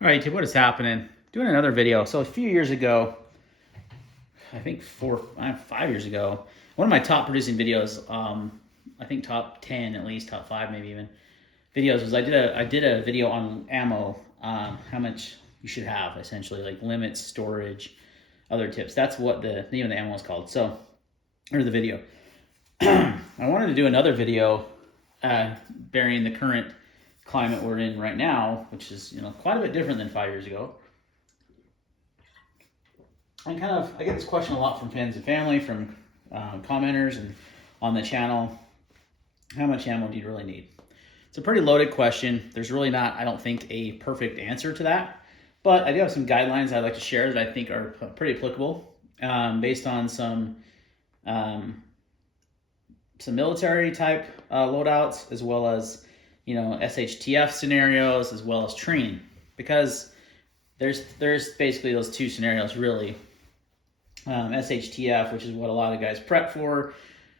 All right, what is happening? Doing another video. So a few years ago, I think 5 years ago, one of my top producing videos, I think top 10 at least, top 5 maybe even, videos was I did a video on ammo, how much you should have essentially, like limits, storage, other tips. That's what the name of the ammo is called. So, or the video. I wanted to do another video burying the current climate we're in right now, which is quite a bit different than 5 years ago. And I get this question a lot from fans and family, from commenters, and on the channel. How much ammo do you really need? It's a pretty loaded question. There's really not, I don't think, a perfect answer to that. But I do have some guidelines I'd like to share that I think are pretty applicable, based on some military type loadouts, as well as SHTF scenarios, as well as training, because there's basically those two scenarios really. SHTF, which is what a lot of guys prep for,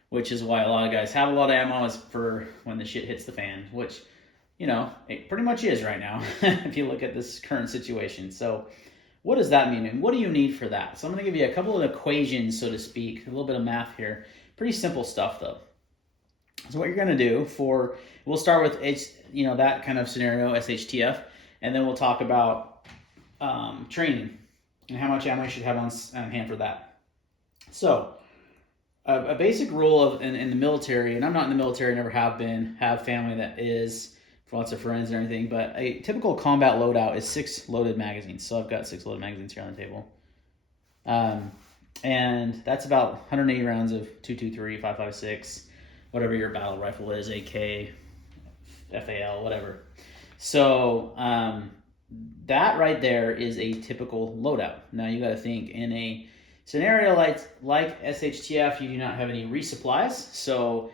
which is why a lot of guys have a lot of ammo, is for when the shit hits the fan, which it pretty much is right now if you look at this current situation. So what does that mean, and what do you need for that? So I'm going to give you a couple of equations, so to speak, a little bit of math here. Pretty simple stuff though. So what you're going to do we'll start with that kind of scenario, SHTF, and then we'll talk about training and how much ammo you should have on hand for that. So a basic rule in the military, and I'm not in the military, never have been, have family that is, for lots of friends and everything, but a typical combat loadout is 6 loaded magazines. So I've got 6 loaded magazines here on the table. And that's about 180 rounds of 223, 5.56, whatever your battle rifle is, AK, FAL, whatever. So that right there is a typical loadout. Now you got to think, in a scenario like SHTF, you do not have any resupplies. So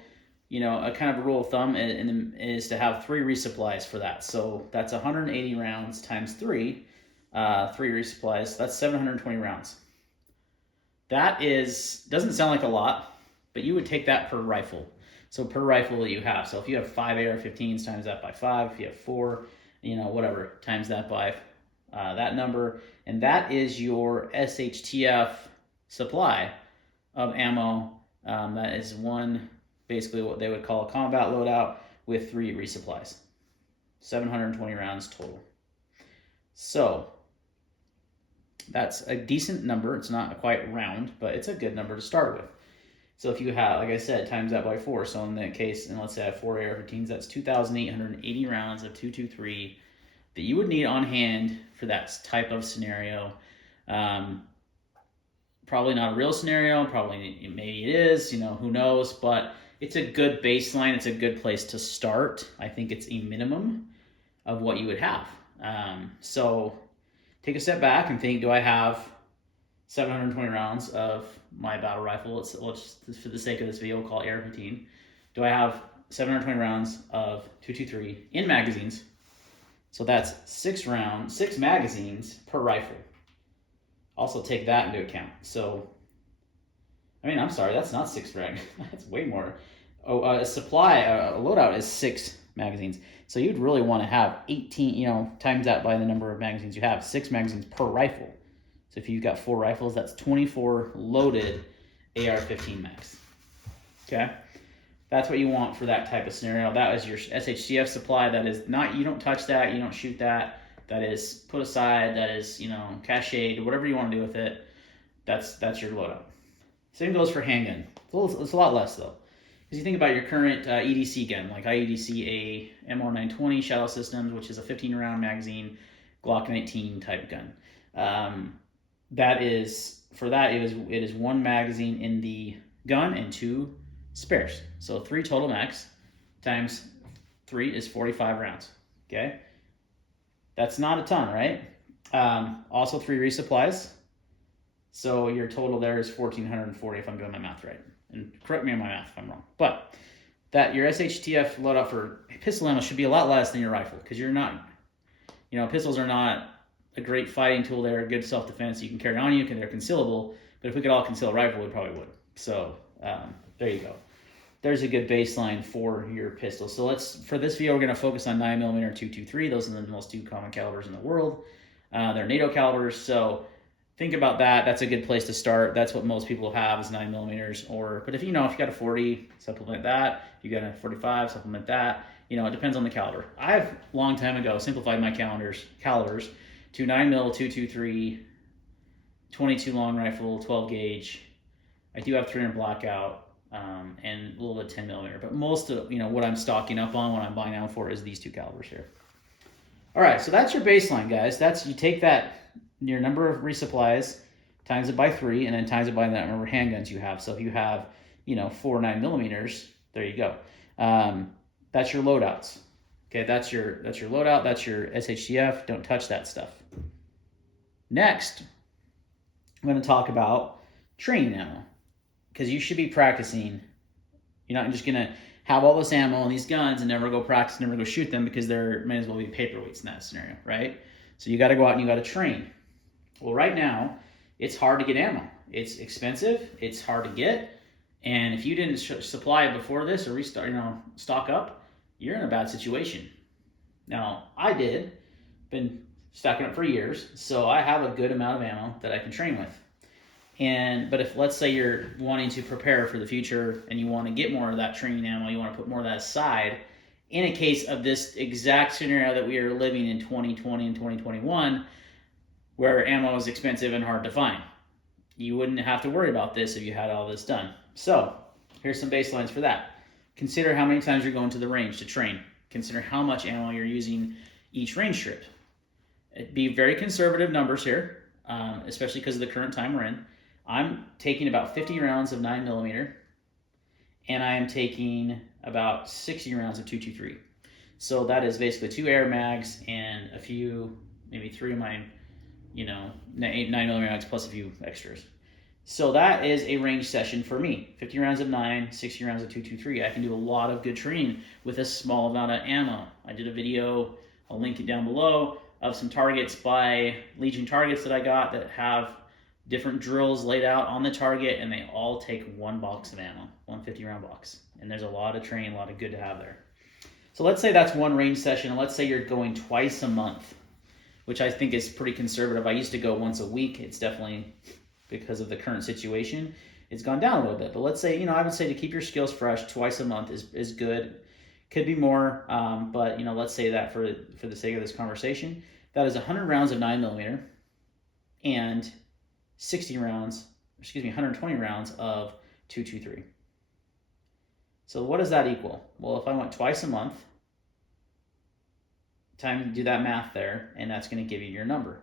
a kind of a rule of thumb is to have 3 resupplies for that. So that's 180 rounds times 3 resupplies. That's 720 rounds. That doesn't sound like a lot, but you would take that per rifle. So per rifle that you have. So if you have 5 AR-15s, times that by 5. If you have 4, whatever, times that by that number. And that is your SHTF supply of ammo. That is basically what they would call a combat loadout with 3 resupplies. 720 rounds total. So that's a decent number. It's not quite round, but it's a good number to start with. So if you have, like I said, times that by 4. So in that case, and let's say I have 4 AR-15s, that's 2,880 rounds of 223 that you would need on hand for that type of scenario. Probably not a real scenario. Probably maybe it is. Who knows? But it's a good baseline. It's a good place to start. I think it's a minimum of what you would have. So take a step back and think: do I have 720 rounds of my battle rifle? Let's for the sake of this video, we'll call it AR-15. Do I have 720 rounds of 223 in magazines? So that's 6 magazines per rifle. Also take that into account. So, I'm sorry, that's not 6 magazines. That's way more. A loadout is 6 magazines. So you'd really want to have 18, times that by the number of magazines you have. 6 magazines per rifle. So if you've got 4 rifles, that's 24 loaded AR-15 mags. Okay? That's what you want for that type of scenario. That is your SHTF supply. That is not, you don't touch that, you don't shoot that. That is put aside, that is, cached, whatever you want to do with it. That's your loadout. Same goes for handgun. It's a lot less though. Because you think about your current EDC gun, like IEDC A MR920 Shadow Systems, which is a 15-round magazine, Glock 19 type gun. It is 1 magazine in the gun and 2 spares. So 3 total max times 3 is 45 rounds. Okay? That's not a ton, right? Also 3 resupplies. So your total there is 1,440 if I'm doing my math right. And correct me on my math if I'm wrong. But that your SHTF loadout for pistol ammo should be a lot less than your rifle, because you're not, pistols are not a great fighting tool. They're a good self-defense. You can carry on you, they're concealable. But if we could all conceal a rifle, we probably would. So there you go. there's a good baseline for your pistol. So for this video, we're going to focus on 9mm 223. Those are the most two common calibers in the world. They're NATO calibers, so think about that. That's a good place to start. That's what most people have is 9mm. But if you got a 40, supplement that. If you got a 45, supplement that. It depends on the caliber. I've long time ago simplified my calibers to 9mm 223, 22 long rifle, 12 gauge. I do have 300 blackout, and a little bit 10mm. But most of what I'm stocking up on, what I'm buying out for, is these two calibers here. All right, so that's your baseline, guys. You take your number of resupplies, times it by 3, and then times it by the number of handguns you have. So if you have, 4 9mm, there you go. That's your loadouts. Okay, that's your loadout. That's your SHTF. Don't touch that stuff. Next, I'm going to talk about training ammo, because you should be practicing. You're not just going to have all this ammo and these guns and never go practice, never go shoot them, because there may as well be paperweights in that scenario, right? So you got to go out and you got to train. Well, right now, it's hard to get ammo. It's expensive. It's hard to get. And if you didn't supply it before this or restart, stock up, you're in a bad situation. Now, I did. Been stocking up for years, so I have a good amount of ammo that I can train with. But if, let's say, you're wanting to prepare for the future and you want to get more of that training ammo, you want to put more of that aside, in a case of this exact scenario that we are living in 2020 and 2021, where ammo is expensive and hard to find, you wouldn't have to worry about this if you had all this done. So here's some baselines for that. Consider how many times you're going to the range to train. Consider how much ammo you're using each range trip. Be very conservative numbers here, especially because of the current time we're in. I'm taking about 50 rounds of 9mm, and I am taking about 60 rounds of 223. So that is basically 2 air mags and a few, maybe 3 of my, 9mm mags plus a few extras. So that is a range session for me. 50 rounds of 9, 60 rounds of 223. I can do a lot of good training with a small amount of ammo. I did a video, I'll link it down below, of some targets by Legion targets that I got that have different drills laid out on the target, and they all take 1 box of ammo, 150 round box. And there's a lot of training, a lot of good to have there. So let's say that's one range session, and let's say you're going twice a month, which I think is pretty conservative. I used to go once a week. It's definitely, because of the current situation, it's gone down a little bit. But let's say, I would say to keep your skills fresh, twice a month is good. Could be more, but let's say that for the sake of this conversation, that is 100 rounds of 9mm and 120 rounds of 223. So what does that equal? Well, if I went twice a month, time to do that math there, and that's going to give you your number.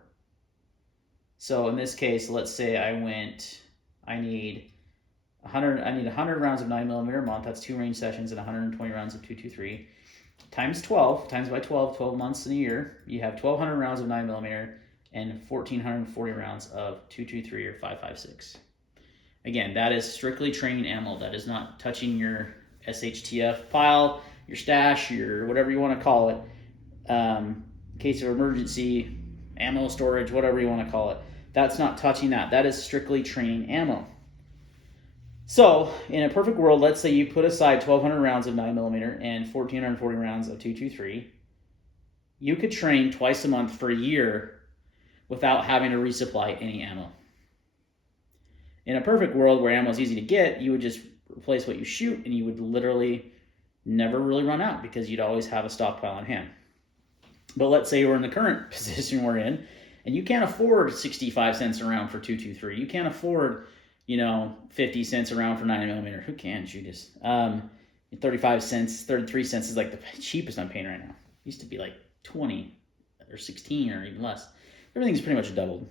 So in this case, let's say I need 100 rounds of 9mm a month. That's 2 range sessions and 120 rounds of 223. Times 12, times by 12 months in a year, you have 1,200 rounds of 9mm and 1,440 rounds of 223 or 5.56. Again, that is strictly training ammo. That is not touching your SHTF pile, your stash, your whatever you want to call it. In case of emergency, ammo storage, whatever you want to call it. That's not touching that. That is strictly training ammo. So, in a perfect world, let's say you put aside 1,200 rounds of 9mm and 1,440 rounds of 223. You could train twice a month for a year without having to resupply any ammo. In a perfect world where ammo is easy to get, you would just replace what you shoot, and you would literally never really run out because you'd always have a stockpile on hand. But let's say we're in the current position we're in, and you can't afford 65 cents a round for 223. You can't afford 50 cents a round for 9mm. Who can? Jesus. 35 cents, 33 cents is like the cheapest I'm paying right now. It used to be like 20 or 16 or even less. Everything's pretty much doubled.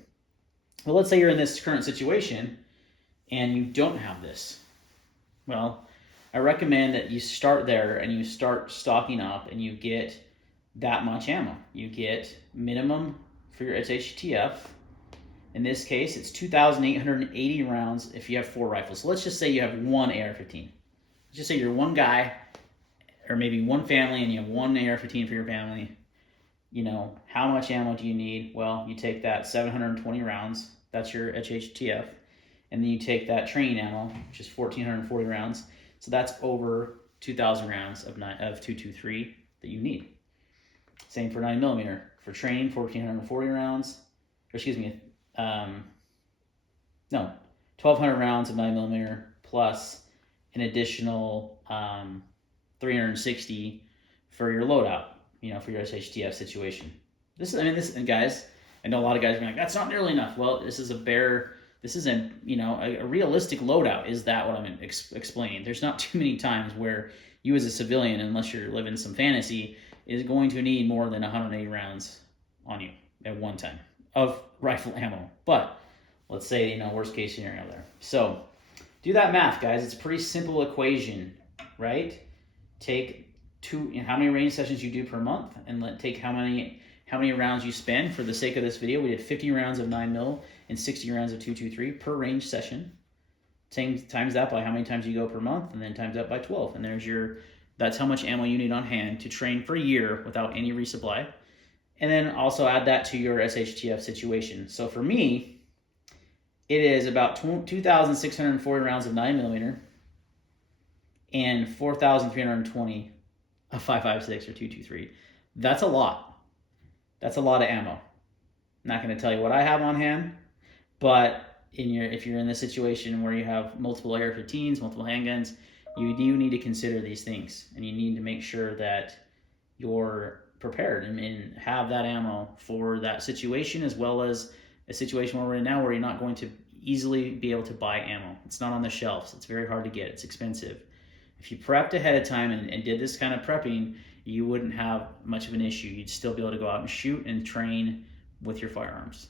But let's say you're in this current situation and you don't have this. Well, I recommend that you start there and you start stocking up and you get that much ammo. You get minimum for your SHTF. In this case, it's 2,880 rounds if you have 4 rifles. So let's just say you have 1 AR-15. Let's just say you're one guy or maybe one family and you have 1 AR-15 for your family. How much ammo do you need? Well, you take that 720 rounds. That's your HHTF. And then you take that training ammo, which is 1,440 rounds. So that's over 2,000 rounds of 223 that you need. Same for 9mm. For training, 1,440 rounds. Or excuse me, no, 1,200 rounds of 9mm plus an additional 360 for your loadout, for your SHTF situation. And guys, I know a lot of guys are like, that's not nearly enough. Well, this is a realistic loadout. Is that what I'm explaining? There's not too many times where you as a civilian, unless you're living some fantasy, is going to need more than 180 rounds on you at one time of rifle ammo. But let's say, worst case scenario there. So do that math, guys. It's a pretty simple equation, right? Take how many range sessions you do per month, and take how many rounds you spend. For the sake of this video, we did 50 rounds of 9mm and 60 rounds of 223 per range session. Times that by how many times you go per month, and then times that by 12. And that's how much ammo you need on hand to train for a year without any resupply. And then also add that to your SHTF situation. So for me, it is about 2,640 rounds of 9mm and 4,320 of 5.56 or 223. That's a lot. That's a lot of ammo. I'm not going to tell you what I have on hand, but if you're in this situation where you have multiple AR-15s, multiple handguns, you do need to consider these things, and you need to make sure that you're prepared and have that ammo for that situation, as well as a situation where we're in now where you're not going to easily be able to buy ammo. It's not on the shelves. It's very hard to get. It's expensive. If you prepped ahead of time and did this kind of prepping, you wouldn't have much of an issue. You'd still be able to go out and shoot and train with your firearms.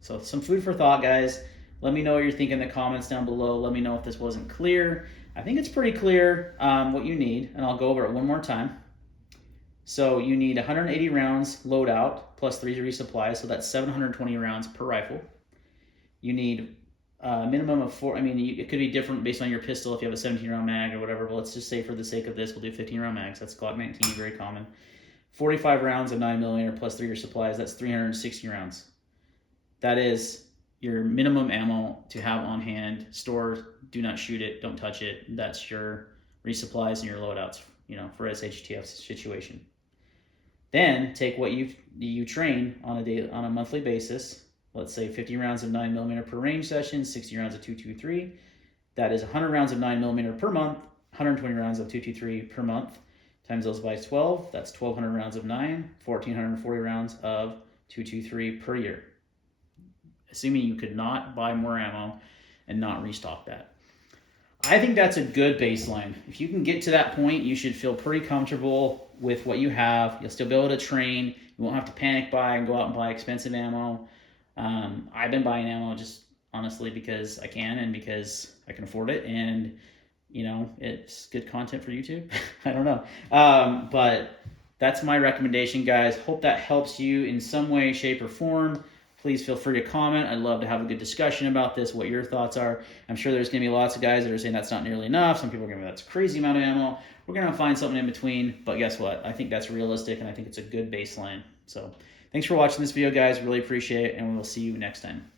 So some food for thought, guys. Let me know what you're thinking in the comments down below. Let me know if this wasn't clear. I think it's pretty clear what you need, and I'll go over it one more time. So you need 180 rounds loadout plus 3 resupplies, so that's 720 rounds per rifle. You need a minimum of 4. It could be different based on your pistol if you have a 17-round mag or whatever, but let's just say for the sake of this, we'll do 15-round mags. That's Glock 19, very common. 45 rounds of 9mm plus 3 resupplies, that's 360 rounds. That is your minimum ammo to have on hand. Store, do not shoot it, don't touch it. That's your resupplies and your loadouts, for SHTF situation. Then take what you train on a monthly basis. Let's say 50 rounds of 9mm per range session, 60 rounds of 223. That is 100 rounds of 9mm per month, 120 rounds of 223 per month. Times those by 12, that's 1,200 rounds of 9, 1,440 rounds of 223 per year. Assuming you could not buy more ammo and not restock that. I think that's a good baseline. If you can get to that point, you should feel pretty comfortable with what you have. You'll still be able to train. You won't have to panic buy and go out and buy expensive ammo. I've been buying ammo just honestly because I can and because I can afford it, and it's good content for YouTube. I don't know. But that's my recommendation, guys. Hope that helps you in some way, shape, or form. Please feel free to comment. I'd love to have a good discussion about this, what your thoughts are. I'm sure there's going to be lots of guys that are saying that's not nearly enough. Some people are going to be, that's a crazy amount of ammo. We're going to find something in between, but guess what? I think that's realistic, and I think it's a good baseline. So thanks for watching this video, guys. Really appreciate it, and we'll see you next time.